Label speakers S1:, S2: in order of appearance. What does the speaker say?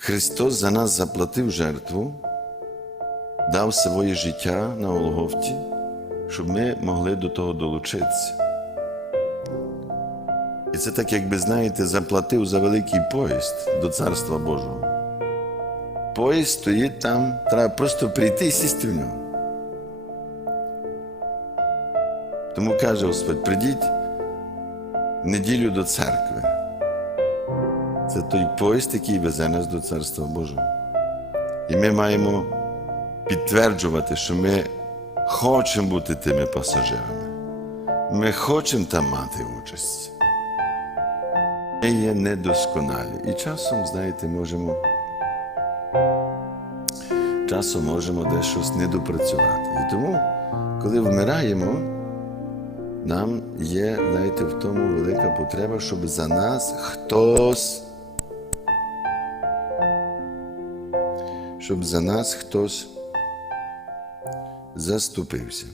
S1: Христос за нас заплатив жертву, дав своє життя на Голгофті, щоб ми могли до того долучитися. І це так, якби знаєте, заплатив за великий поїзд до Царства Божого. Поїзд стоїть там, треба просто прийти і сісти в нього. Тому каже Господь: прийдіть неділю до церкви. Це той поїзд, який везе нас до Царства Божого. І ми маємо підтверджувати, що ми хочемо бути тими пасажирами. Ми хочемо там мати участь. Ми є недосконалі. І часом, знаєте, можемо. Часом можемо десь недопрацювати. І тому, коли вмираємо, нам є, знаєте, в тому велика потреба, щоб за нас хтось, щоб за нас хтось заступився.